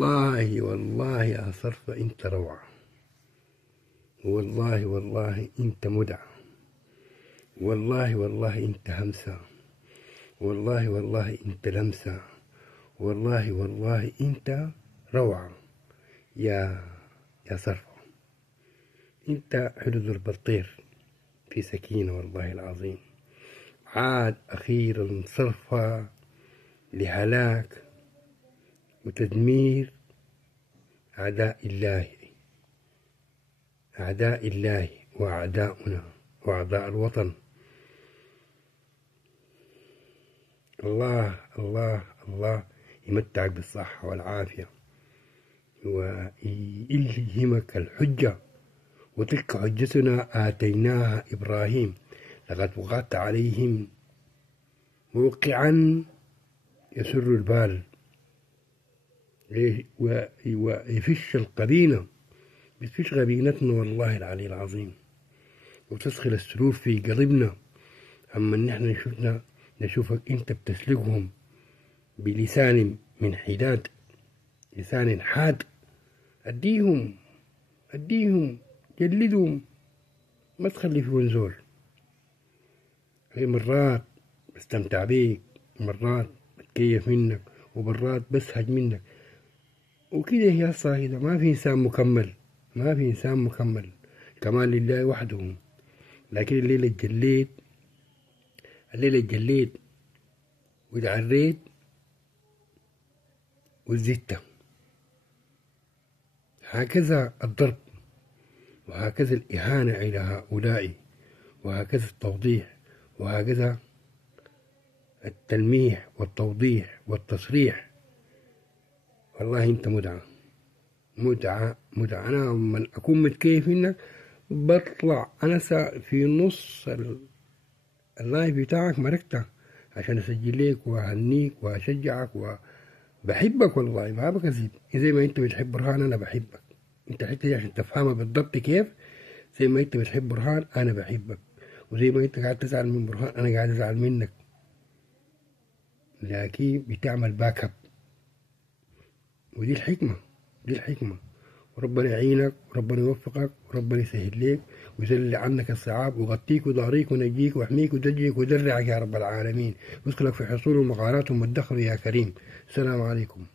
والله والله يا صرفة انت روعة، والله والله انت مدعة، والله والله انت همسة، والله والله انت لمسة، والله والله انت روعة يا صرفة. انت حدث البطير في سكينة والله العظيم. عاد أخيرا صرفة لهلاك وتدمير أعداء الله، أعداء الله وأعداؤنا وأعداء الوطن. الله الله الله يمتعك بالصحة والعافية ويلهمك الحجة، وتلك حجتنا آتيناها إبراهيم لقد وقعت عليهم موقعا يسر البال ويفش القرينة، بتفش غبينتنا والله العلي العظيم، وتسخل السرور في قلبنا. أما نحن نشوفك أنت بتسلقهم بلسان من حداد، لسان حاد. أديهم جلدهم، ما تخلي فيهم زول. هي مرات بستمتع بيك، مرات بتكيف منك، ومرات بسهج منك، وكده هي الصايدة. ما في إنسان مكمل، ما في إنسان مكمل، كمال لله وحده. لكن الليلة اتجليت وتعريت وزدت. هكذا الضرب، وهكذا الإهانة إلى هؤلاء، وهكذا التوضيح، وهكذا التلميح والتوضيح والتصريح. والله أنت مدعة. أنا من أكون متكيف منك بطلع أنا في نص اللايف بتاعك مركتك عشان أسجل لك وأهنيك وأشجعك وبحبك. والله ما بكذب، زي ما أنت بتحب برهان أنا بحبك. أنت الحتة دي عشان تفهمها بالضبط كيف. زي ما أنت بتحب برهان أنا بحبك، وزي ما أنت قاعد تزعل من برهان أنا قاعد أزعل منك. لكن بتعمل باك اب، ودي الحكمة. وربنا يعينك، وربنا يوفقك، وربنا يسهل لك ويزل عنك الصعاب، ويغطيك ويضاريك وينجيك ويحميك ويدجيك ويدرعك يا رب العالمين، ويدخلك في حصول المغارات ومدخر يا كريم. السلام عليكم.